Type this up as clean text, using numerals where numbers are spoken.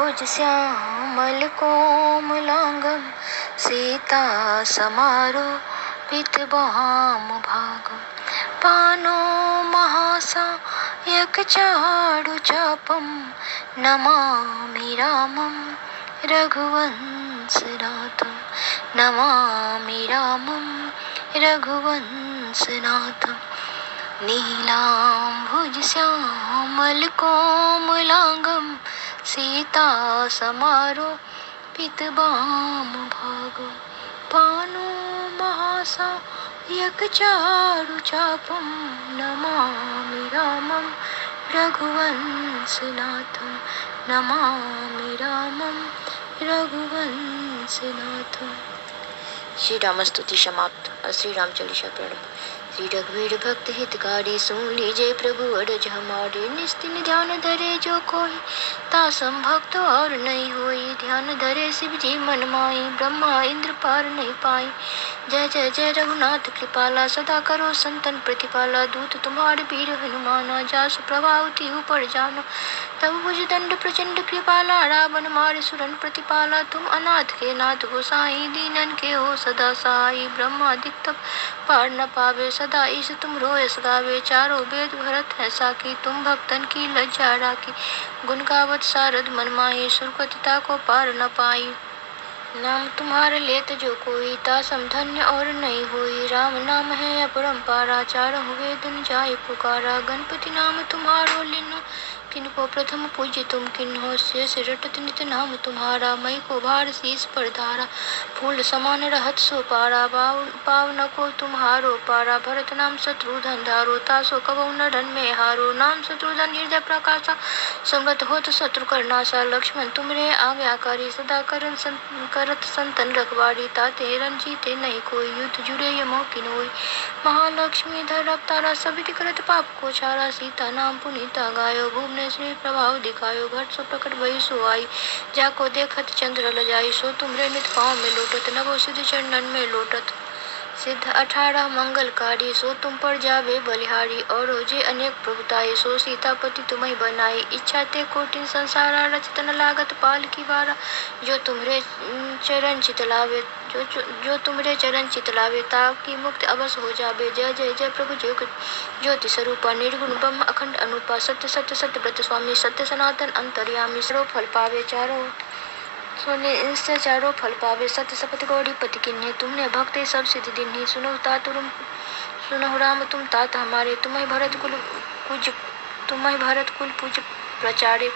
भुज श्यामल कोमलांगं सीता समारोपित वाम भागं पानो महासायक चारु चापं नमामि रामं रघुवंशनाथं नमामि रामं रघुवंशनाथं नीलाम्भुज श्यामल कोमलांगं सीता समारोपित वाम भागं पानो महासायक चारु चापं नमामि रामं रघुवंशनाथं नमामि रामं रघुवंशनाथं। श्री राम स्तुति समाप्त। श्री राम चालीसा प्रारंभ। श्री रघुवीर भक्त हितकारी सुन लीजिए प्रभु अरज हमारे निस्तिन ध्यान धरे जो कोई तासम भक्त और नहीं होई ध्यान धरे शिव जी मन माई ब्रह्मा इंद्र पार नहीं पाई। जय जय जय रघुनाथ कृपाला सदा करो संतन प्रतिपाला दूत तुम्हारे वीर हनुमाना जासु प्रभाव तिहु पर जानो तब भुज दंड प्रचंड कृपाला रावण मारे सुरन प्रतिपाला तुम अनाथ के नाथ हो साई दीनन के हो सदा साई ब्रह्मादिक तब पार न पावे सदा ईश तुम रोयस गावे चारों वेद भरत है साकी तुम भक्तन की लज्जा राखी गुण गावत सारद मन माही सुरपतिता को पार न पाई। नाम तुम्हारे लेत जो कोई तासम धन्य और नहीं होई राम नाम है अपरंपारा चारहु वेदन जाय पुकारा गणपति नाम तुम्हारो लिनो किनको प्रथम पूज्य तुम किन्हो शेष रटत नित नाम तुम्हारा मई को भार शीस पर धारा फूल समान रहत सो पारा पावन को तुम्हारो पारा भरत नाम शत्रुधन धारो तासो कबौ नरन में हारो नाम शत्रुधन हृदय प्रकाशा सुमरत होत शत्रु करनाशा लक्ष्मण तुमरे आज्ञाकारी सदा करत संतन रखवारी ताते रंजीते नहीं कोई युद्ध जुड़े यमो किनोई महालक्ष्मी धर अवतारा सभी करत पाप को छारा सीता नाम पुनीता गायो भुवन श्री प्रभाव दिखायो घट सो प्रकट भई सो आई जाको देखत चंद्र लजाई सो तुमरे नित पाँव में लोटत नभो सिद्ध चरणन में लोटत सिद्ध 18 मंगलकारी सो तुम पर जावे बलिहारी और जे अनेक प्रभुताई सो सीतापति तुम्हें बनाई इच्छा ते कोटिन संसारा रचित न लागत पाल की बारा जो तुम्हारे चरण चितलावे जो तुम्हारे चरण चितलावे ताकि मुक्त अवश्य हो जावे। जय जय जय प्रभु ज्योति स्वरूपा निर्गुण ब्रह्म अखंड अनुपा सत्य सत्य सत्य व्रत स्वामी सत्य सनातन अंतर्यामी सर्व फल पावे चारों सोने इनसे चारों फल पावे सत्य सपत गौरी पति किन्हे तुमने भक्त सब सिद्ध दिन्ही सुनो राम तुम तात हमारे तुम्हें भरत कुल पूज प्रचारे